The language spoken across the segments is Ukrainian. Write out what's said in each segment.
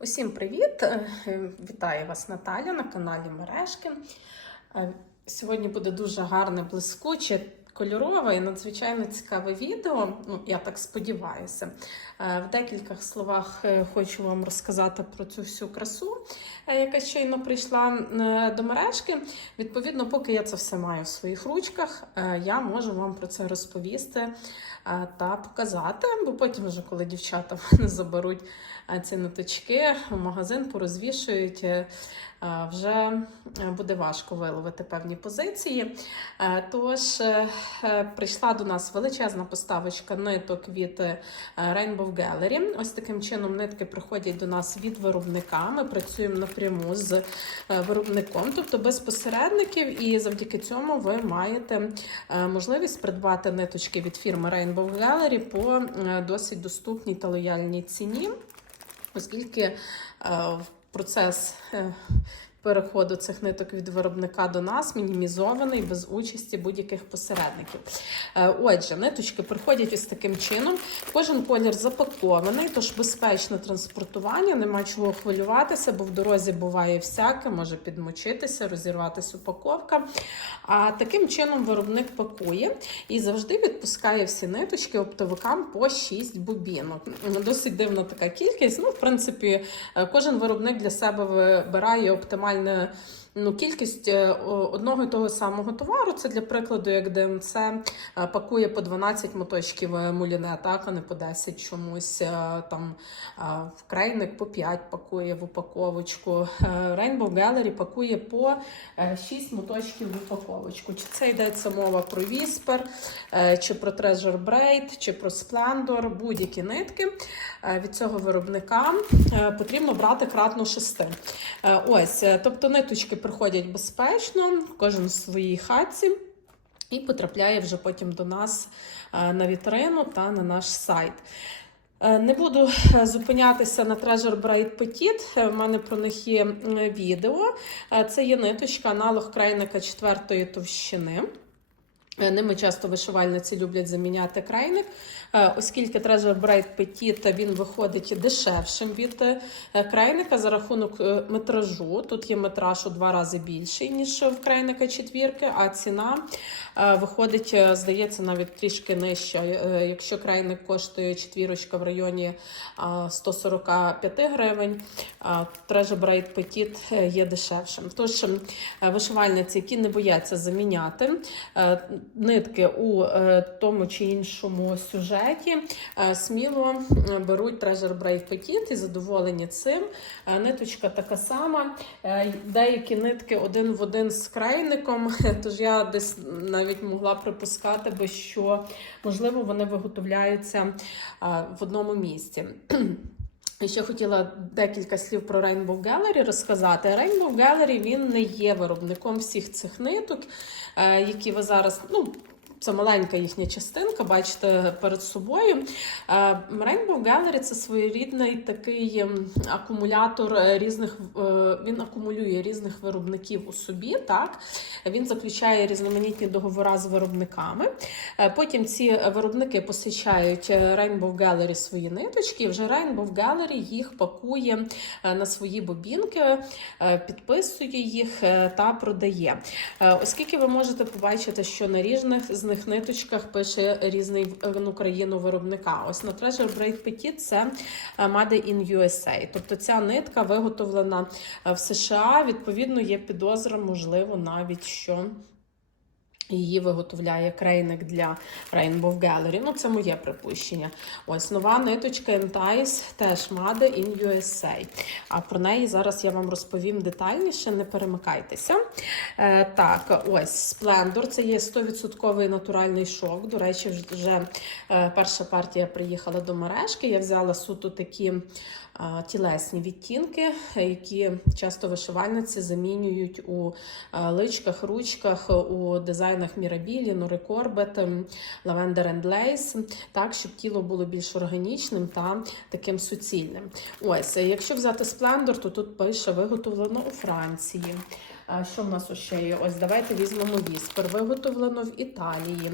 Усім привіт! Е, Вітаю вас, Наталя, на каналі Мережки. Е, Сьогодні буде дуже гарне, блискуче, кольорове і надзвичайно цікаве відео. Ну, я так сподіваюся. Е, В декількох словах е, хочу вам розказати про цю всю красу, е, яка щойно прийшла до мережки. Відповідно, поки я це все маю в своїх ручках, я можу вам про це розповісти та показати, бо потім, вже коли дівчата мене заберуть ці ниточки в магазин, порозвішують, вже е, буде важко виловити певні позиції. Е, Тож е, е, прийшла до нас величезна поставочка ниток від е, Rainbow Gallery. Ось таким чином нитки приходять до нас від виробника. Ми працюємо напряму з е, виробником, тобто без посередників, і завдяки цьому ви маєте е, можливість придбати ниточки від фірми Rainbow Gallery по е, досить доступній та лояльній ціні, оскільки е, в процес. Переходу цих ниток від виробника до нас мінімізований без участі будь-яких посередників. Е, Отже, ниточки приходять ось таким чином. Кожен колір запакований, тож безпечне транспортування, нема чого хвилюватися, бо в дорозі буває всяке, може підмочитися, розірватися упаковка. А таким чином виробник пакує і завжди відпускає всі ниточки оптовикам по 6 бобінок. Досить дивна така кількість. Ну, в принципі, е, кожен виробник для себе вибирає 那 Ну, кількість е, одного і того самого товару, це для прикладу, як ДМЦ е, пакує по 12 моточків е, муліне, так, а не по 10 чомусь. Там в крайник по 5 пакує в упаковочку. Rainbow Gallery пакує по е, 6 моточків в упаковочку. Чи це йдеться мова про е, чи про Treasure Braid, чи про Splendor, будь-які нитки від цього виробника потрібно брати кратно 6. Е, Ось, тобто ниточки приходять безпечно, кожен в своїй хатці. І потрапляє вже потім до нас е, на вітрину та на наш сайт. Е, Не буду е, зупинятися на Treasure Bright Petit, В мене про них є відео. Це є ниточка, аналог крайника четвертої товщини. Е, Ними часто вишивальниці люблять заміняти крайник, е, оскільки Treasure Braid Petit він виходить дешевшим від е, крайника за рахунок метражу. Тут є метраж у два рази більший, ніж в крайника четвірки, а ціна виходить, здається, навіть трішки нижча. Якщо крайник коштує четвірочка в районі 145 гривень, Treasure Braid Petit є дешевшим. Тож вишивальниці, які не бояться заміняти нитки у е, тому чи іншому сюжеті, е, сміло е, беруть Treasure Braid Petit і задоволені цим. Ниточка така сама. Деякі нитки один в один з крайником, тож я десь навіть могла припускати би, що можливо вони виготовляються в одному місці. І ще хотіла декілька слів про Rainbow Gallery розказати. Rainbow Gallery він не є виробником всіх цих ниток, е, які ви зараз. ну, це маленька їхня частинка, бачите перед собою. Е, Rainbow Gallery це своєрідний такий ем, акумулятор е, різних, е, він акумулює різних виробників у собі. Так? Він заключає різноманітні договори з виробниками. Потім ці виробники посичають Rainbow Gallery свої ниточки, і вже Rainbow Gallery їх пакує на свої бобінки, підписує їх та продає. Оскільки ви можете побачити, що на різних з них ниточках пише різний е, ну, країну виробника. Ось на Treasure Braid Petit це е, Made in USA. Тобто ця нитка виготовлена е, в США. Відповідно, є підозра, можливо, навіть що. Її виготовляє крейник для Rainbow Gallery. Ну, це моє припущення. Ось нова ниточка Entice, теж Made in USA. А про неї зараз я вам розповім детальніше, не перемикайтеся. Е, так, ось Splendor, це є 100% натуральний шовк. До речі, вже е, перша партія приїхала до мережки. Я взяла суто такі тілесні відтінки, які часто вишивальниці замінюють у личках, ручках, у дизайнах Мірабілі, Нори Корбет, Lavender and Lace, так, щоб тіло було більш органічним та таким суцільним. Ось, якщо взяти сплендор, то тут пише виготовлено у Франції. Що в нас ще є? Ось давайте візьмемо віспер. Виготовлено в Італії.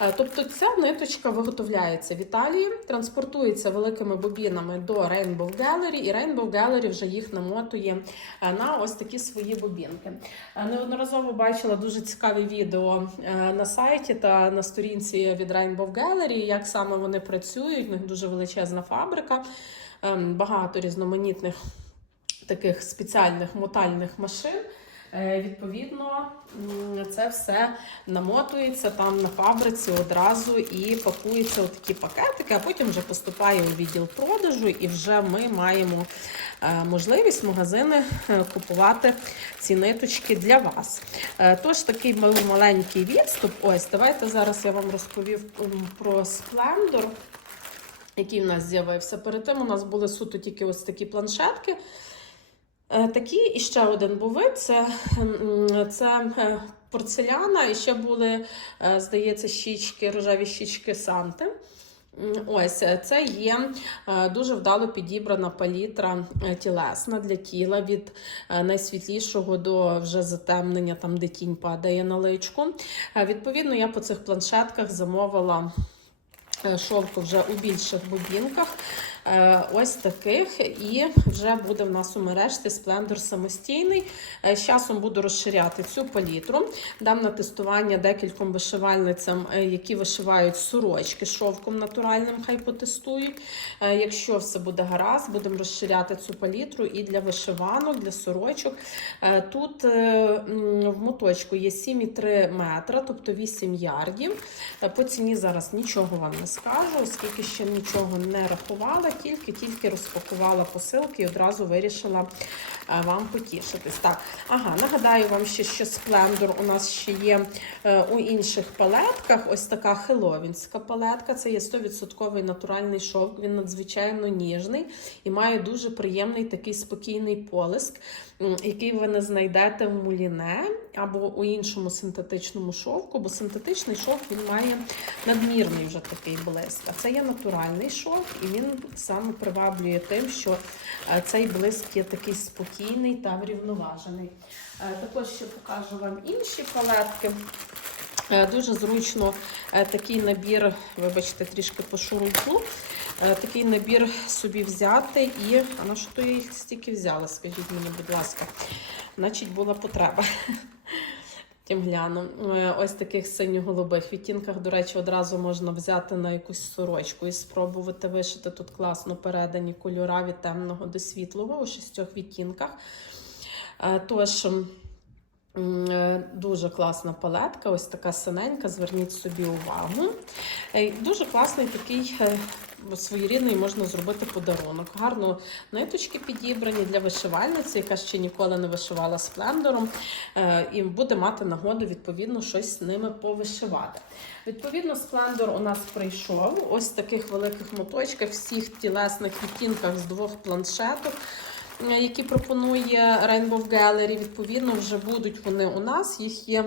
Е, Тобто ця ниточка виготовляється в Італії, транспортується великими бобінами до Rainbow Gallery, і Rainbow Gallery вже їх намотує е, на ось такі свої бобінки. Е, Неодноразово бачила дуже цікаві відео на сайті та на сторінці від Rainbow Gallery, як саме вони працюють. В них дуже величезна фабрика, ем, багато різноманітних таких спеціальних мотальних машин. Е, Відповідно, це все намотується там на фабриці одразу і пакується у такі пакетики, а потім вже поступає у відділ продажу, і вже ми маємо е, можливість магазини е, купувати ці ниточки для вас. Тож такий мал- маленький відступ. Ось давайте зараз я вам розповів про Splendor, який в нас з'явився. Перед тим у нас були суто тільки ось такі планшетки. Е, Такі і ще один був вид. Це, це е, порцеляна, і ще були, е, здається, щічки, рожеві щічки Санти. Ось це є дуже вдало підібрана палітра тілесна для тіла від найсвітлішого до вже затемнення, там де тінь падає на личку. Відповідно, я по цих планшетках замовила шовку вже у більших бобінках. Е, Ось таких, і вже буде в нас у мережці сплендор самостійний. Е, З часом буду розширяти цю палітру. Дам на тестування декільком вишивальницям, е, які вишивають сорочки шовком натуральним, хай потестують. Якщо все буде гаразд, будемо розширяти цю палітру і для вишиванок, для сорочок. Тут в моточку є 7,3 метра, тобто 8 ярдів. По ціні зараз нічого вам не скажу, оскільки ще нічого не рахувала, тільки-тільки розпакувала посилки і одразу вирішила е, вам потішитись. Так, ага, нагадаю вам ще, що сплендор у нас ще є е, у інших палетках. Ось така хеловінська палетка. Це є 100% натуральний шовк. Він надзвичайно ніжний і має дуже приємний такий спокійний полиск, який ви не знайдете в муліне або у іншому синтетичному шовку, бо синтетичний шовк він має надмірний вже такий блиск. А це є натуральний шовк, і він саме приваблює тим, що е, цей блиск є такий спокійний та врівноважений. Е, Також ще покажу вам інші палетки. Е, Дуже зручно такий набір, вибачте, трішки пошурую. Е, Такий набір собі взяти і. А на що то я їх стільки взяла? Скажіть мені, будь ласка, значить була потреба. Гляну. Е, Ось таких синьо-голубих відтінках, до речі, одразу можна взяти на якусь сорочку і спробувати вишити. Тут класно передані кольора від темного до світлого у шістьох відтінках. Е, Тож. М, Дуже класна палетка, ось така синенька, зверніть собі увагу. Е, Дуже класний такий е, своєрідний можна зробити подарунок. Гарно ниточки підібрані для вишивальниці, яка ще ніколи не вишивала сплендором, е, і буде мати нагоду відповідно щось з ними повишивати. Відповідно, сплендор у нас прийшов ось в таких великих моточках, всіх тілесних відтінках з двох планшеток е, які пропонує Rainbow Gallery. Відповідно, вже будуть вони у нас. Їх є.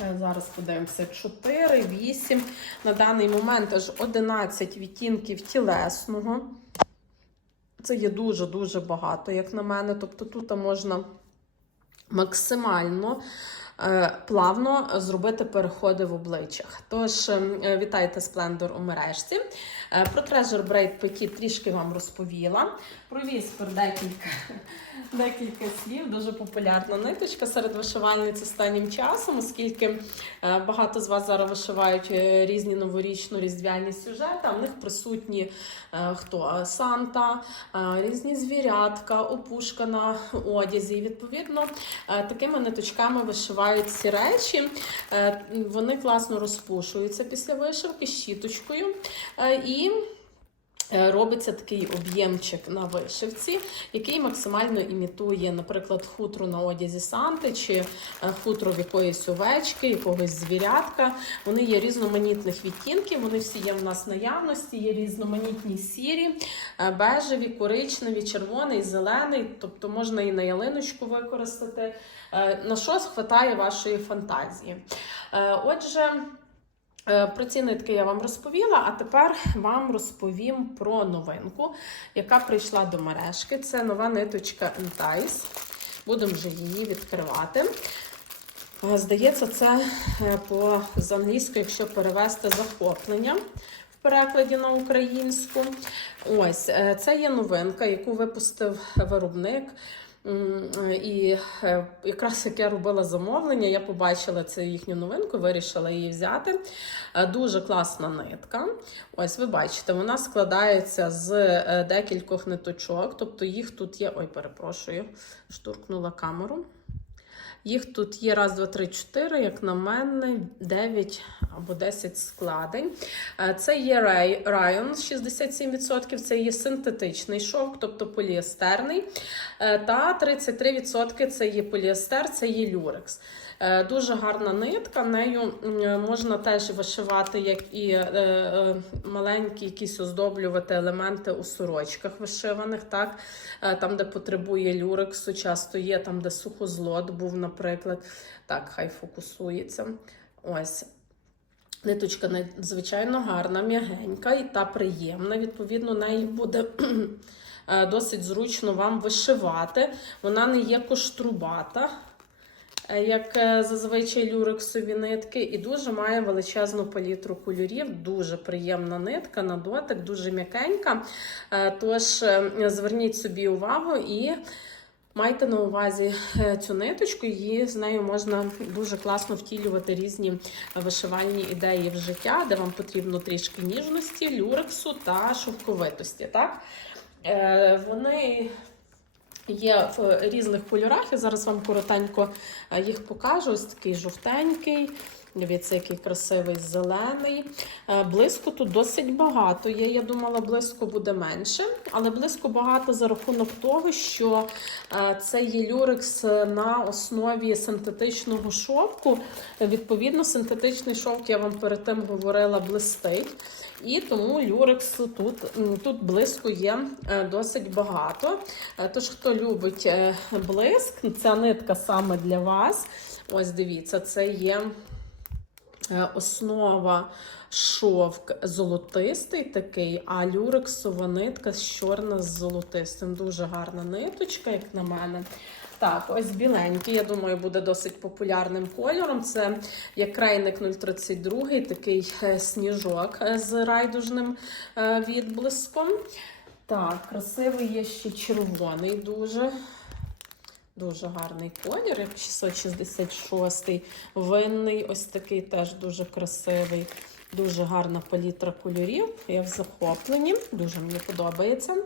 Е, Зараз подивимося 4, 8. На даний момент аж 11 відтінків тілесного. Це є дуже-дуже багато, як на мене. Тобто тут можна максимально плавно зробити переходи в обличчях. Тож, е, вітайте Splendor у мережці. Е, Про Treasure Braid Petit трішки вам розповіла. Про Whisper декілька, декілька слів. Дуже популярна ниточка серед вишивальниць останнім часом, оскільки е, багато з вас зараз вишивають е, різні новорічно-різдвяні сюжети. В них присутні е, хто Санта, е, різні звірятка, опушка на одязі. І відповідно е, такими ниточками вишивають ці речі. Е, Вони класно розпушуються після вишивки щіточкою. Е, І робиться такий об'ємчик на вишивці, який максимально імітує, наприклад, хутро на одязі Санти чи е, хутро в якоїсь овечки, якогось звірятка. Вони є різноманітних відтінків, вони всі є в нас наявності, є різноманітні сірі, е, бежеві, коричневі, червоний, зелений, тобто можна і на ялиночку використати. Е, На що схватає вашої фантазії. Е, Отже. Е, Про ці нитки я вам розповіла, а тепер вам розповім про новинку, яка прийшла до мережки. Це нова ниточка Entice. Будемо вже її відкривати. Е, Здається, це е, по з англійської, якщо перевести захоплення в перекладі на українську. Ось це є новинка, яку випустив виробник. Е, І е, якраз як я робила замовлення, я побачила цю їхню новинку, вирішила її взяти. Е, Дуже класна нитка. Ось ви бачите, вона складається з декількох ниточок, тобто їх тут є. Ой, перепрошую, штуркнула камеру. Їх тут є раз, два, три, чотири, як на мене, 9 або 10 складень. Е, Це є рай- район 67%, це є синтетичний шовк, тобто поліестерний. Е, Та 33% це є поліестер, це є люрекс. Е, Дуже гарна нитка, нею можна теж вишивати, як і е, е, маленькі якісь оздоблювати елементи у сорочках вишиваних, так? Е, там, де потребує люрексу, часто є, там, де сухозлот був, наприклад. Так, хай фокусується. Ось. Ниточка надзвичайно гарна, м'ягенька і та приємна. Відповідно, неї буде е, досить зручно вам вишивати. Вона не є коштрубата, е, як е, зазвичай люрексові нитки, і дуже має величезну палітру кольорів. Дуже приємна нитка на дотик, дуже м'якенька. Е, Тож е, зверніть собі увагу і. Майте на увазі е, цю ниточку, її з нею можна дуже класно втілювати різні вишивальні ідеї в життя, де вам потрібно трішки ніжності, люрексу та шовковитості. Так? Е, Вони є в різних кольорах. Я зараз вам коротенько е, їх покажу. Ось такий жовтенький. Дивіться, який красивий зелений. Е, Блиску тут досить багато є. Я думала, блиску буде менше, але блиску багато за рахунок того, що е, це є люрекс на основі синтетичного шовку. Відповідно, синтетичний шовк, я вам перед тим говорила, блистить. І тому люрексу тут, тут блиску є е, досить багато. Е, Тож, хто любить е, блиск, ця нитка саме для вас. Ось дивіться, це є основа шовк золотистий такий, а люрексова нитка з чорна з золотистим. Дуже гарна ниточка, як на мене. Так, ось біленький, я думаю, буде досить популярним кольором. Це як крайник 032, такий е, сніжок е, з райдужним е, відблиском. Так, красивий є ще червоний дуже. Дуже гарний колір, як 666 Винний, ось такий теж дуже красивий. Дуже гарна палітра кольорів. Я в захопленні. Дуже мені подобається.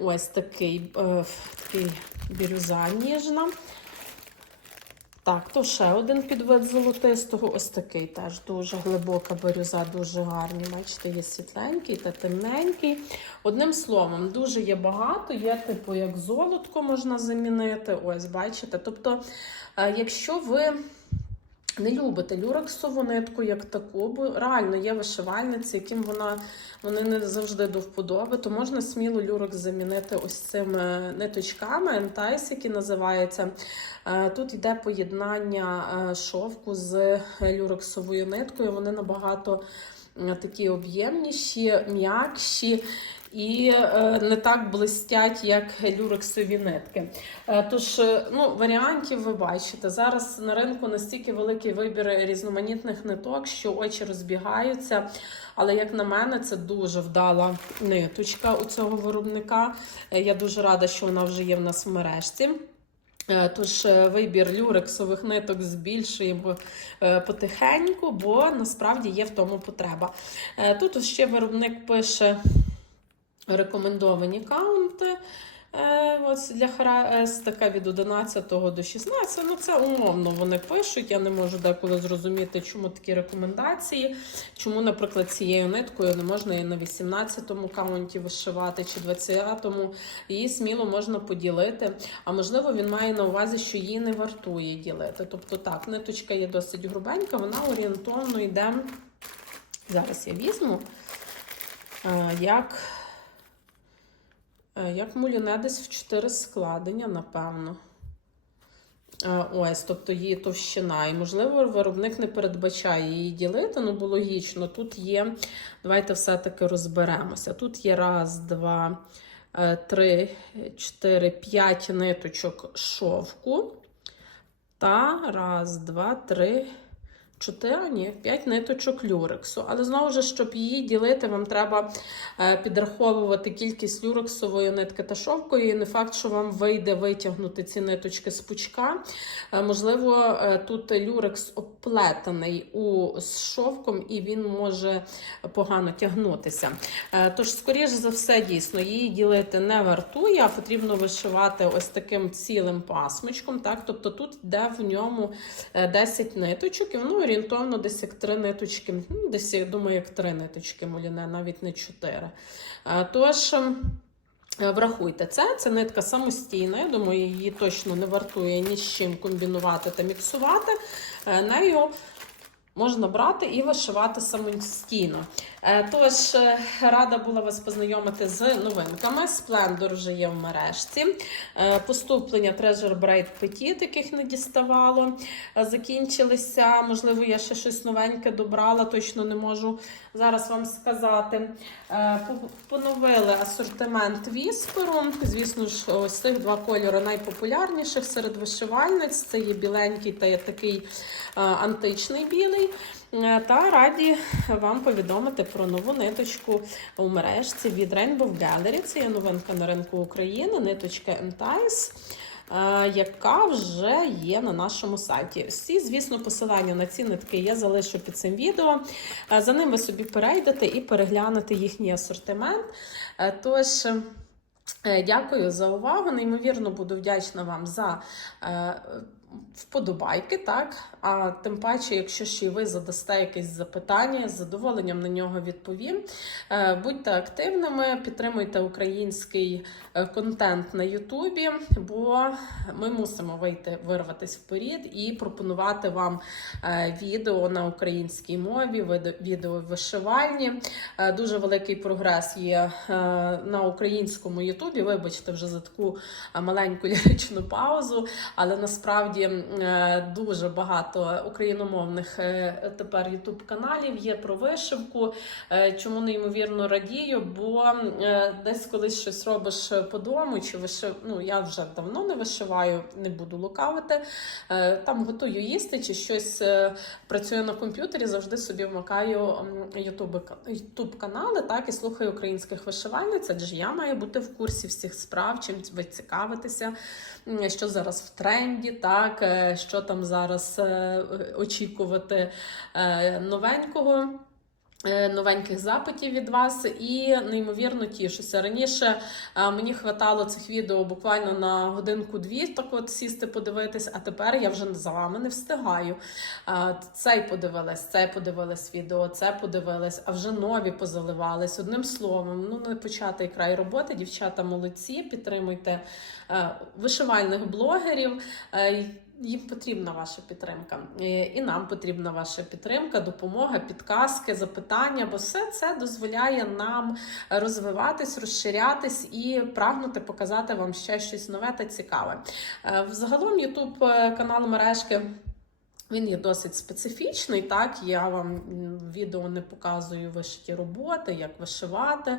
Ось такий, е, такий бірюза ніжна. Так, то ще один підвид золотистого. Ось такий теж дуже глибока бірюза, дуже гарний. Бачите, є світленький та темненький. Одним словом, дуже є багато, є типу як золотко можна замінити. Ось, бачите. Тобто, е, якщо ви не любите люрексову нитку як таку, бо реально є вишивальниці, яким вона вони не завжди до вподоби, то можна сміло люрекс замінити ось цими ниточками, ентайс, які називається. Е, Тут йде поєднання е, шовку з люрексовою ниткою. Вони набагато е, такі об'ємніші, м'якші. І е, не так блистять, як люрексові нитки. Е, тож, е, ну, варіантів ви бачите. Зараз на ринку настільки великий вибір різноманітних ниток, що очі розбігаються. Але, як на мене, це дуже вдала ниточка у цього виробника. Я дуже рада, що вона вже є в нас в мережці. Тож вибір люрексових ниток збільшуємо потихеньку, бо насправді є в тому потреба. Тут ще виробник пише рекомендовані каунти. Е, ось для Харес така від 11 до 16. Ну, це умовно вони пишуть. Я не можу деколи зрозуміти, чому такі рекомендації. Чому, наприклад, цією ниткою не можна і на 18-му каунті вишивати чи 20-му. Її сміло можна поділити. А можливо, він має на увазі, що її не вартує ділити. Тобто, так, ниточка є досить грубенька, вона орієнтовно йде. Зараз я візьму. е, Як Як муліне десь в 4 складення, напевно. Е, Ось, тобто її товщина. І, можливо, виробник не передбачає її ділити, ну бо логічно. Тут є, давайте все-таки розберемося. Тут є раз, два, 3, 4, 5 ниточок шовку. Та раз, два, три, чотири, ні, п'ять ниточок люрексу. Але знову ж, щоб її ділити, вам треба е, підраховувати кількість люрексової нитки та шовкої. І не факт, що вам вийде витягнути ці ниточки з пучка. Е, можливо, е, тут люрекс оплетений у, з шовком, і він може погано тягнутися. Тож, скоріш за все, дійсно, її ділити не вартує, а потрібно вишивати ось таким цілим пасмичком. Так? Тобто тут йде в ньому е, 10 ниточок, і воно орієнтовно десь як три ниточки. Ну, Десь, я думаю, як три ниточки моліне, навіть не 4. Е, Тож. ем, е, Врахуйте це, це нитка самостійна. Я думаю, її точно не вартує ні з чим комбінувати та міксувати. Е, Нею можна брати і вишивати самостійно. Е, Тож, е, рада була вас познайомити з новинками. Splendor вже є в мережці. Е, Поступлення Treasure Braid Petit, яких не діставало, закінчилися. Можливо, я ще щось новеньке добрала, точно не можу зараз вам сказати. Поновили асортимент вісперу. Звісно ж, ось цих два кольори найпопулярніших серед вишивальниць. Це є біленький та є такий античний білий. Е, Та раді вам повідомити про нову ниточку у мережці від Rainbow Gallery. Це є новинка на ринку України, ниточка Entice. е, Яка вже є на нашому сайті. Всі, звісно, посилання на ці нитки я залишу під цим відео. Е, За ним ви собі перейдете і переглянете їхній асортимент. Тож, дякую за увагу. Неймовірно буду вдячна вам за вподобайки, так? А тим паче, якщо ще й ви задасте якесь запитання, з задоволенням на нього відповім. Е, Будьте активними, підтримуйте український е, контент на Ютубі, бо ми мусимо вийти, вирватися вперед і пропонувати вам е, відео на українській мові, відео вишивальні. Дуже великий прогрес є на українському Ютубі. Вибачте вже за таку маленьку ліричну паузу, але насправді е, дуже багато україномовних е, тепер Ютуб каналів є про вишивку. Е, Чому неймовірно радію? Бо десь колись щось робиш по дому, чи вишив... ну я вже давно не вишиваю, не буду лукавити. Там готую їсти чи щось працюю на комп'ютері, завжди собі вмикаю ютуб канали, так і слухаю українських вишивальниць, адже я маю бути в курсі всіх справ, чим ви цікавитеся, що зараз в тренді, так е, що там зараз е, очікувати е, новенького. Е, Новеньких запитів від вас і неймовірно тішуся. Раніше е, мені хватало цих відео буквально на годинку-дві, так от сісти подивитись, а тепер я вже за вами не встигаю. Е, Цей подивилась, цей подивилась відео, це подивилась, а вже нові позаливались. Одним словом, ну не початий край роботи. Дівчата молодці, підтримуйте вишивальних блогерів. Е, їм потрібна ваша підтримка, Е, і нам потрібна ваша підтримка, допомога, підказки, запитання, бо все це дозволяє нам розвиватись, розширятись і прагнути показати вам ще щось нове та цікаве. Е, Взагалом, Ютуб канал мережки. Він є досить специфічний, так я вам відео не показую вишиті роботи, як вишивати.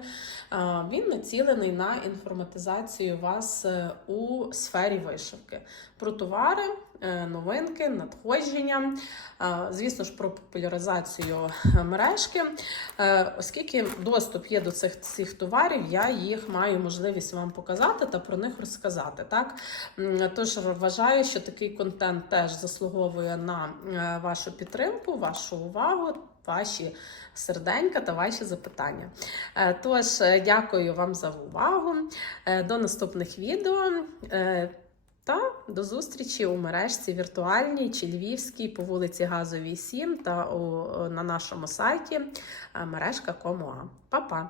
Він націлений на інформатизацію вас е, у сфері вишивки про товари, е, новинки, надходження, звісно ж, про популяризацію е, мережки. Е, Оскільки доступ є до цих цих товарів, я їх маю можливість вам показати та про них розказати. Так? Тож вважаю, що такий контент теж заслуговує на е, вашу підтримку, вашу увагу, ваші серденька та ваші запитання. Е, Тож, е, дякую вам за увагу. Е, До наступних відео. Та до зустрічі у мережці віртуальній чи львівській по вулиці Газовій 7 та у, на нашому сайті е, мережка.com.ua. Па-па!